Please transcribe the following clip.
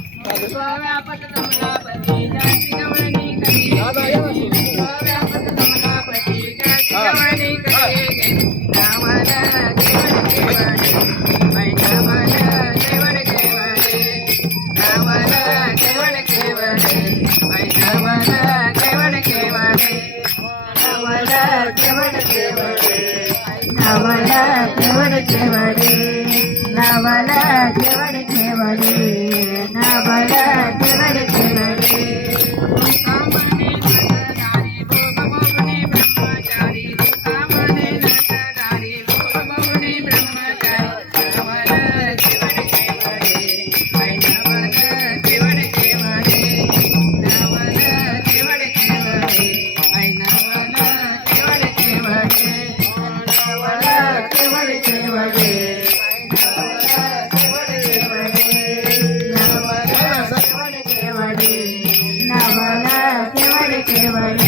व्यापक कमलापती जाती गवळणी करी व्यापक कमलापती जाती गवळणी करी नावाला केवळ केवळे नावाला केवळ केवळे नावाला केवळ केवळे नावाला केवळ केवळे नावाला केवळ केवळे नावाला केवळ केवळे नावाला केवळ केवळे नावाला केवळ केवळे कामने नाथदारी भोगभोगणे ब्रह्मचारी कामने नाथदारी भोगभोगणे ब्रह्मचारी नावाला केवळ केवळे नावाला केवळ केवळे नावाला केवळ केवळे नावाला केवळ केवळे नावाला केवळ केवळे नावाला केवळ केवळे